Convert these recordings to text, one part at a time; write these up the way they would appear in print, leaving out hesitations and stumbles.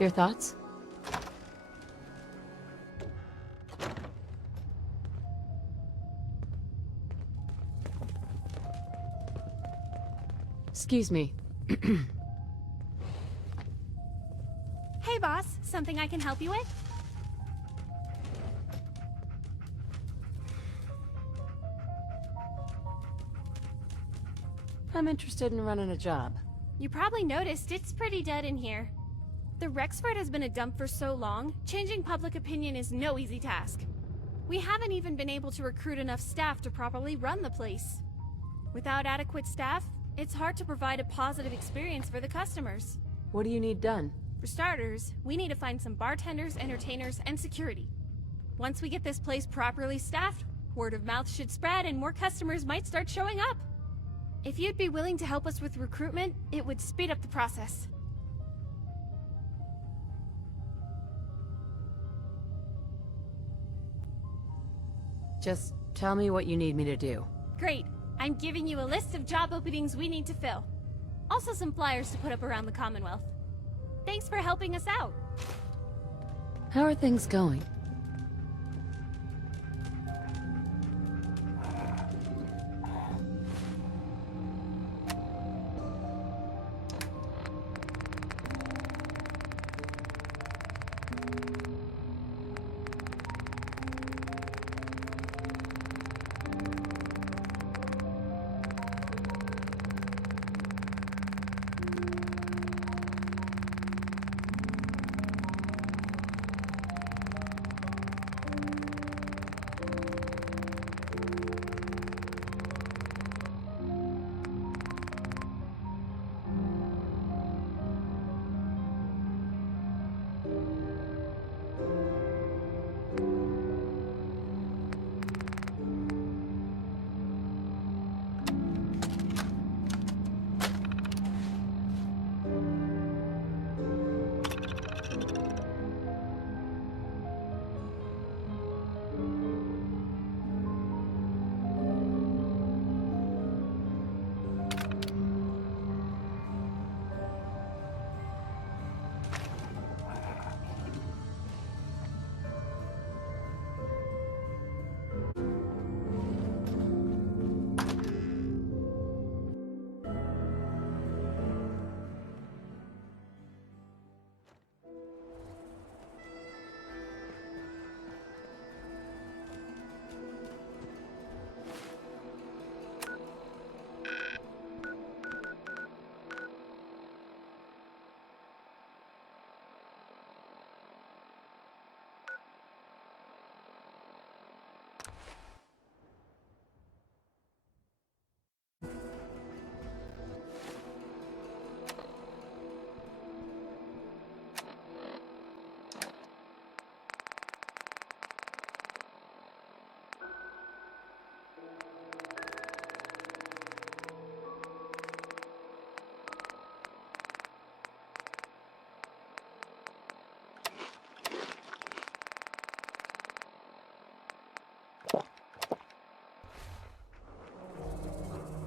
Your thoughts? Excuse me. Hey boss, something I can help you with? I'm interested in running a job. You probably noticed it's pretty dead in here. The Rexford has been a dump for so long, changing public opinion is no easy task. We haven't even been able to recruit enough staff to properly run the place. Without adequate staff, it's hard to provide a positive experience for the customers. What do you need done? For starters, we need to find some bartenders, entertainers, and security. Once we get this place properly staffed, word of mouth should spread and more customers might start showing up. If you'd be willing to help us with recruitment, it would speed up the process. Just tell me what you need me to do. Great. I'm giving you a list of job openings we need to fill. Also some flyers to put up around the Commonwealth. Thanks for helping us out. How are things going?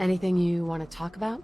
Anything you want to talk about?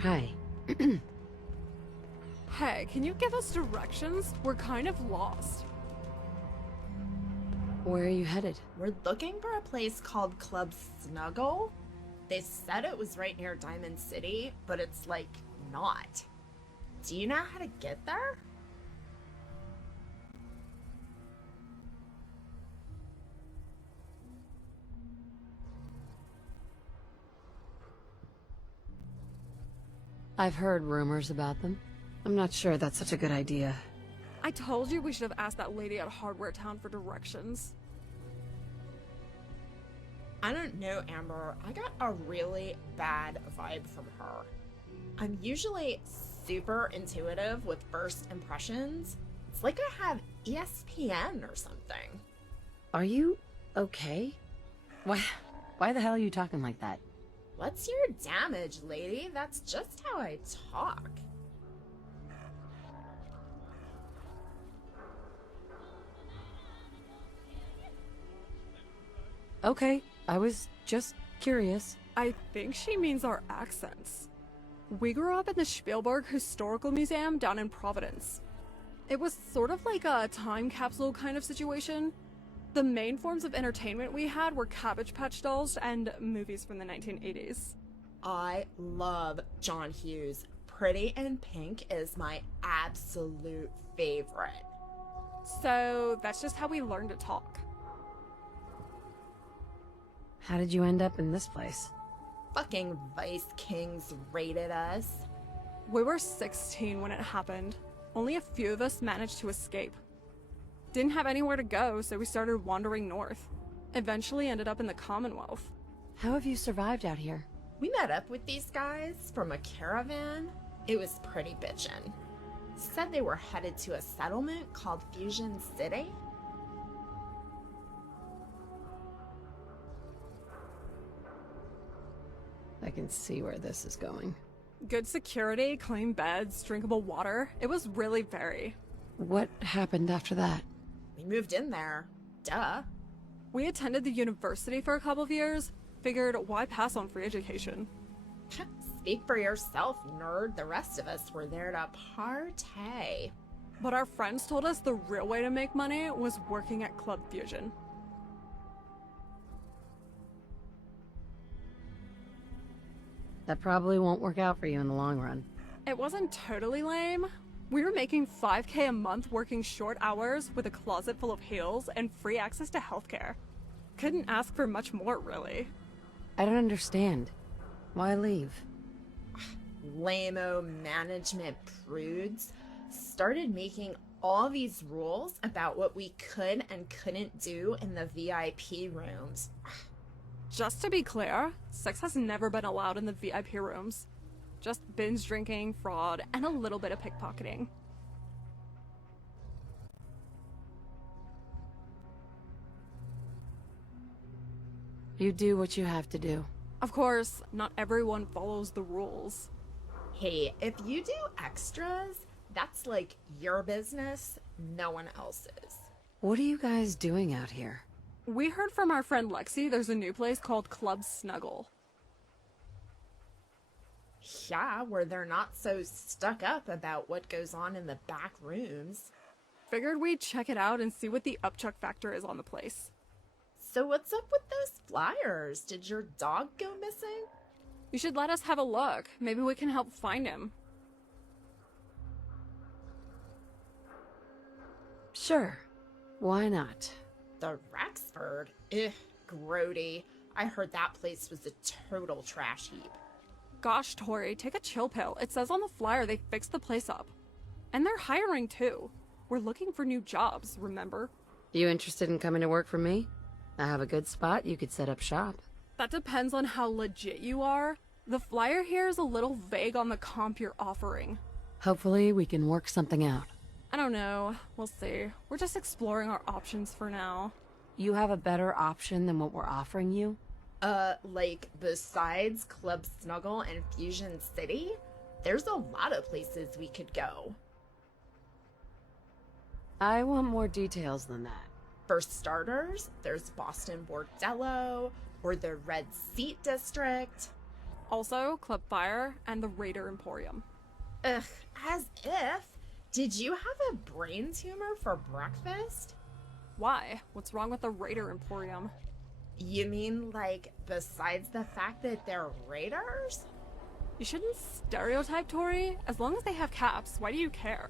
Hi. Hey, can you give us directions? We're kind of lost. Where are you headed? We're looking for a place called Club Snuggle. They said it was right near Diamond City, but it's like not. Do you know how to get there? I've heard rumors about them. I'm not sure that's such a good idea. I told you we should have asked that lady at Hardware Town for directions. I don't know, Amber. I got a really bad vibe from her. I'm usually super intuitive with first impressions. It's like I have ESPN or something. Are you okay? Why the hell are you talking like that? What's your damage, lady? That's just how I talk. Okay, I was just curious. I think she means our accents. We grew up in the Spielberg Historical Museum down in Providence. It was sort of like a time capsule kind of situation. The main forms of entertainment we had were Cabbage Patch Dolls and movies from the 1980s. I love John Hughes. Pretty in Pink is my absolute favorite. So that's just how we learned to talk. How did you end up in this place? Fucking Vice Kings raided us. We were 16 when it happened. Only a few of us managed to escape. Didn't have anywhere to go, so we started wandering north. Eventually ended up in the Commonwealth. How have you survived out here? We met up with these guys from a caravan. It was pretty bitchin'. Said they were headed to a settlement called Fusion City. I can see where this is going. Good security, clean beds, drinkable water. It was really very. What happened after that? We moved in there. Duh. We attended the university for a couple of years. Figured, why pass on free education? Speak for yourself, nerd. The rest of us were there to partay. But our friends told us the real way to make money was working at Club Fusion. That probably won't work out for you in the long run. It wasn't totally lame. We were making $5K a month working short hours with a closet full of heels and free access to healthcare. Couldn't ask for much more, really. I don't understand. Why leave? Lame-o management prudes started making all these rules about what we could and couldn't do in the VIP rooms. Just to be clear, sex has never been allowed in the VIP rooms. Just binge drinking, fraud, and a little bit of pickpocketing. You do what you have to do. Of course, not everyone follows the rules. Hey, if you do extras, that's like your business, no one else's. What are you guys doing out here? We heard from our friend Lexi there's a new place called Club Snuggle. Yeah, where they're not so stuck up about what goes on in the back rooms. Figured we'd check it out and see what the upchuck factor is on the place. So what's up with those flyers? Did your dog go missing? You should let us have a look. Maybe we can help find him. Sure. Why not? The Rexford? Ugh, grody. I heard that place was a total trash heap. Gosh, Tori, take a chill pill. It says on the flyer they fixed the place up. And they're hiring too. We're looking for new jobs, remember? You interested in coming to work for me? I have a good spot you could set up shop. That depends on how legit you are. The flyer here is a little vague on the comp you're offering. Hopefully we can work something out. I don't know. We'll see. We're just exploring our options for now. You have a better option than what we're offering you? Like, besides Club Snuggle and Fusion City, there's a lot of places we could go. I want more details than that. For starters, there's Boston Bordello, or the Red Seat District. Also, Club Fire and the Raider Emporium. Ugh, as if. Did you have a brain tumor for breakfast? Why? What's wrong with the Raider Emporium? You mean, like, besides the fact that they're raiders? You shouldn't stereotype, Tori. As long as they have caps, why do you care?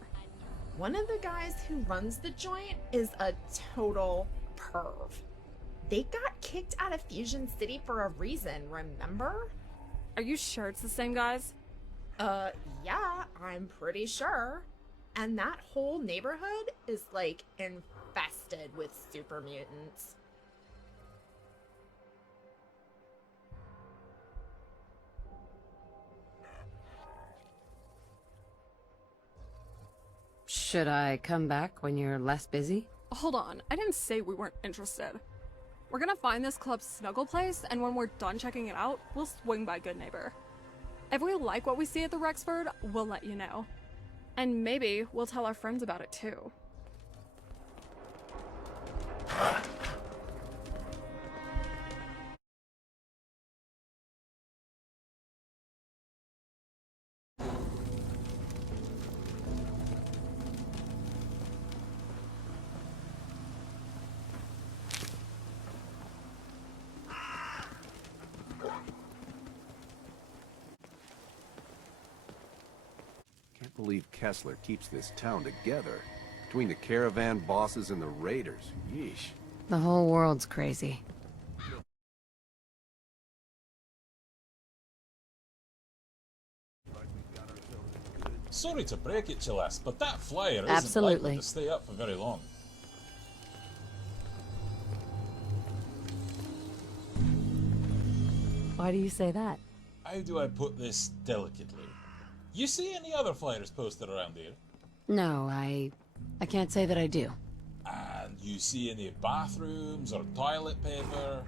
One of the guys who runs the joint is a total perv. They got kicked out of Fusion City for a reason, remember? Are you sure it's the same guys? Yeah, I'm pretty sure. And that whole neighborhood is, like, infested with super mutants. Should I come back when you're less busy? Hold on, I didn't say we weren't interested. We're gonna find this club snuggle place, and when we're done checking it out, we'll swing by Good Neighbor. If we like what we see at the Rexford, we'll let you know. And maybe we'll tell our friends about it too. Can't believe Kessler keeps this town together. Between the caravan bosses and the raiders. Yeesh. The whole world's crazy. Sorry to break it, Celeste, but that flyer isn't Absolutely. likely to stay up for very long. Why do you say that? How do I put this delicately? You see any other flyers posted around here? No, I can't say that I do. And you see any bathrooms or toilet paper?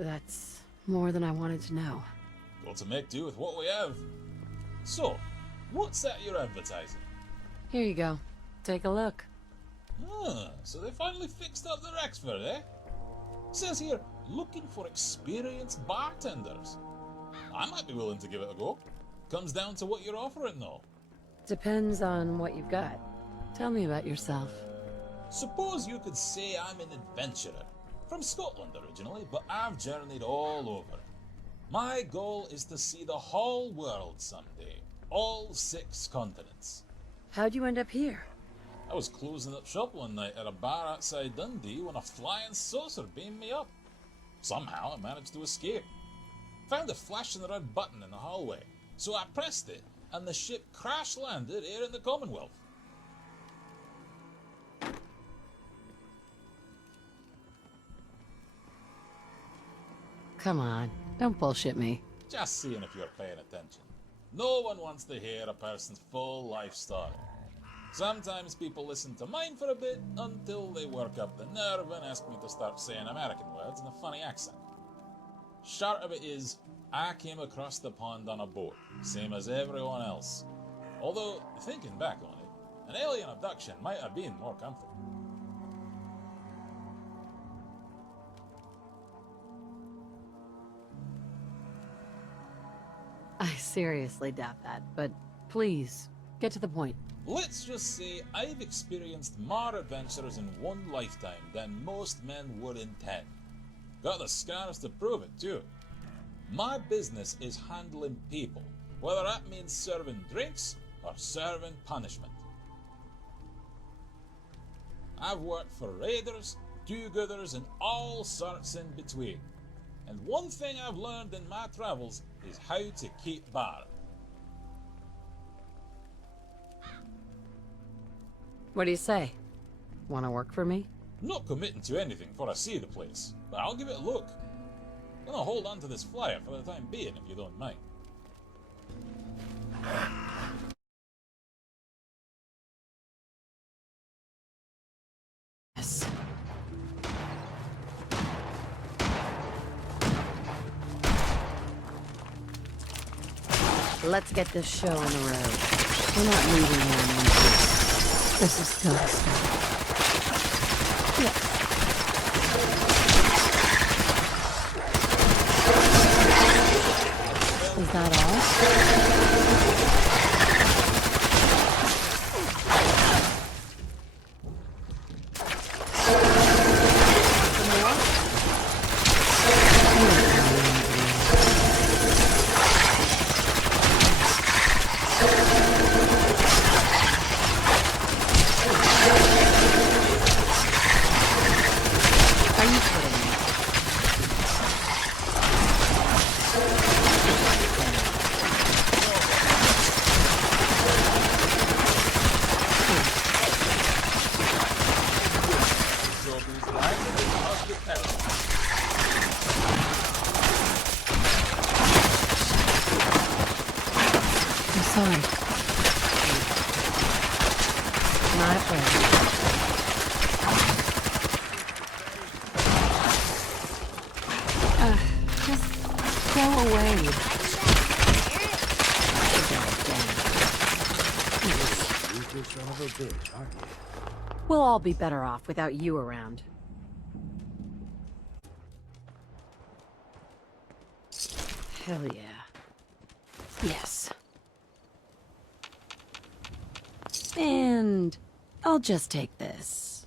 That's more than I wanted to know. Got to make do with what we have. So, what's that you're advertising? Here you go. Take a look. Ah, so they finally fixed up the Rexford, eh? Says here, looking for experienced bartenders. I might be willing to give it a go. Comes down to what you're offering, though. Depends on what you've got. Tell me about yourself. Suppose you could say I'm an adventurer. From Scotland originally, but I've journeyed all over. My goal is to see the whole world someday. All 6 continents. How'd you end up here? I was closing up shop one night at a bar outside Dundee when a flying saucer beamed me up. Somehow I managed to escape. Found a flashing red button in the hallway, so I pressed it, and the ship crash landed here in the Commonwealth. Come on, don't bullshit me. Just seeing if you're paying attention. No one wants to hear a person's full life story. Sometimes people listen to mine for a bit until they work up the nerve and ask me to start saying American words in a funny accent. Short of it is, I came across the pond on a boat, same as everyone else. Although, thinking back on it, an alien abduction might have been more comfortable. I seriously doubt that, but please, get to the point. Let's just say I've experienced more adventures in one lifetime than most men would in 10. Got the scars to prove it too. My business is handling people, whether that means serving drinks or serving punishment. I've worked for raiders, do-gooders, and all sorts in between. And one thing I've learned in my travels is how to keep bar. What do you say? Want to work for me? Not committing to anything before I see the place, but I'll give it a look. Gonna hold on to this flyer for the time being, if you don't mind. Yes. Let's get this show on the road. We're not leaving here in one piece. This is still the start. Yeah. Is that all? fun. My pleasure. Just go away. You son of a bitch, aren't you? We'll all be better off without you around. Hell yeah. Yes. And I'll just take this.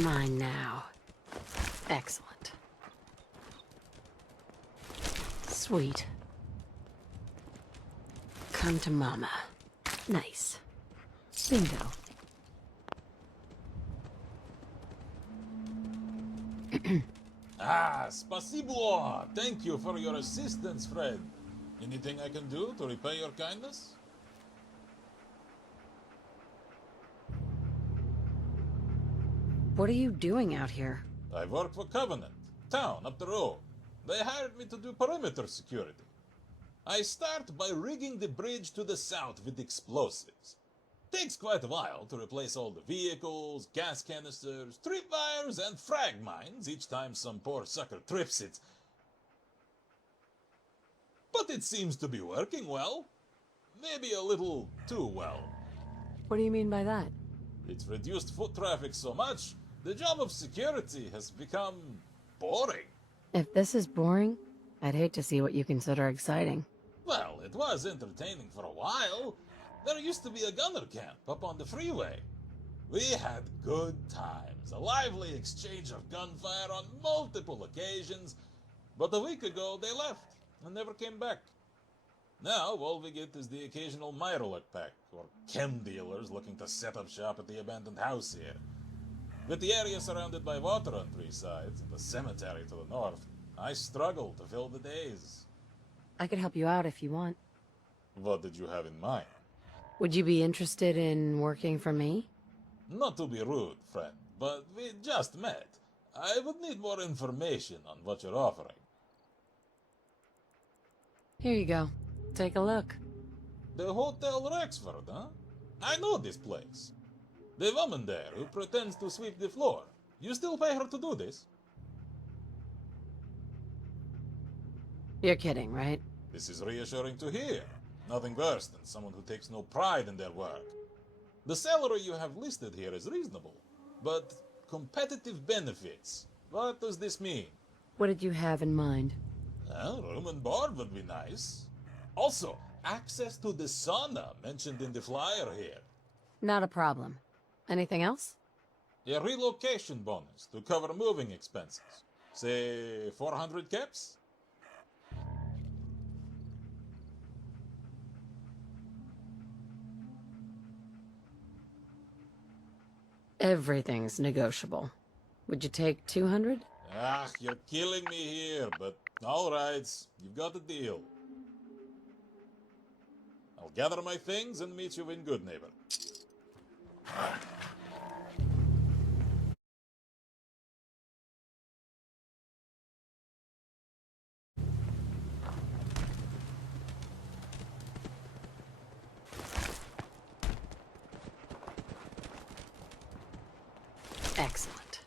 Mine now. Excellent. Sweet. Come to Mama. Nice. Bingo. Spasibo! Thank you for your assistance, Fred. Anything I can do to repay your kindness? What are you doing out here? I work for Covenant, town up the road. They hired me to do perimeter security. I start by rigging the bridge to the south with explosives. Takes quite a while to replace all the vehicles, gas canisters, tripwires, and frag mines each time some poor sucker trips it. But it seems to be working well. Maybe a little too well. What do you mean by that? It's reduced foot traffic so much, the job of security has become boring. If this is boring, I'd hate to see what you consider exciting. Well, it was entertaining for a while. There used to be a gunner camp up on the freeway. We had good times, a lively exchange of gunfire on multiple occasions, but a week ago they left and never came back. Now all we get is the occasional Mirelek pack, or chem dealers looking to set up shop at the abandoned house here. With the area surrounded by water on three sides and the cemetery to the north, I struggle to fill the days. I could help you out if you want. What did you have in mind? Would you be interested in working for me? Not to be rude, friend, but we just met. I would need more information on what you're offering. Here you go. Take a look. The Hotel Rexford, huh? I know this place. The woman there who pretends to sweep the floor. You still pay her to do this? You're kidding, right? This is reassuring to hear. Nothing worse than someone who takes no pride in their work. The salary you have listed here is reasonable, but competitive benefits. What does this mean? What did you have in mind? Well, room and board would be nice. Also, access to the sauna mentioned in the flyer here. Not a problem. Anything else? A relocation bonus to cover moving expenses. Say 400 caps? Everything's negotiable. Would you take 200? Ah, you're killing me here, but alright, you've got the deal. I'll gather my things and meet you in Good Neighbor. Excellent.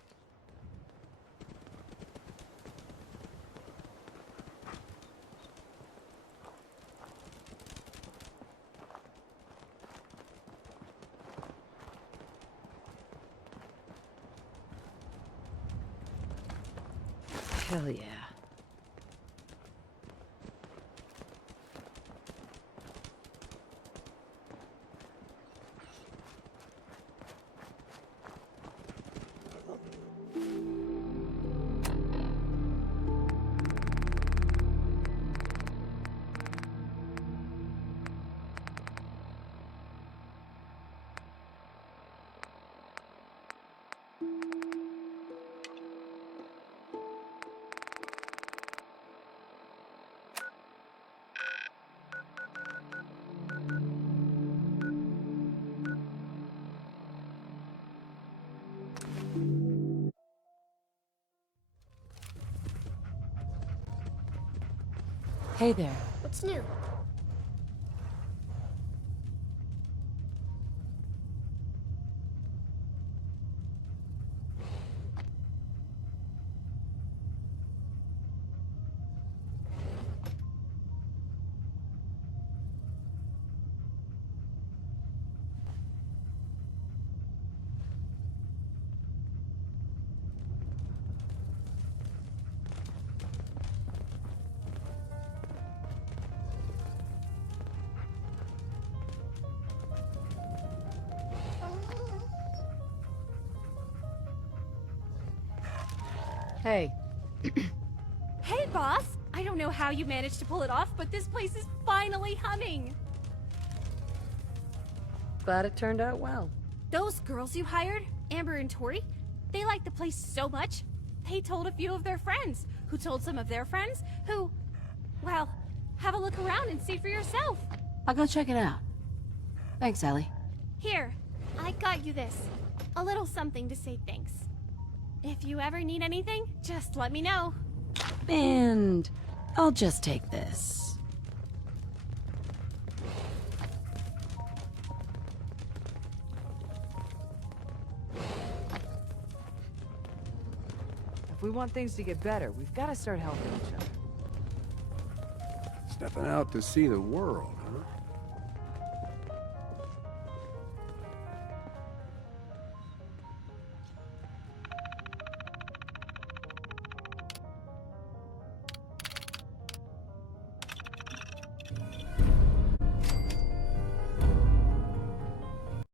Hell yeah. Hey there. What's new? Hey, Hey, boss! I don't know how you managed to pull it off, but this place is finally humming! glad it turned out well. Those girls you hired, Amber and Tori, they liked the place so much, they told a few of their friends, who told some of their friends, who... Well, have a look around and see for yourself. I'll go check it out. Thanks, Ellie. Here, I got you this. A little something to say thanks. If you ever need anything, just let me know. And I'll just take this. If we want things to get better, we've got to start helping each other. Stepping out to see the world, huh?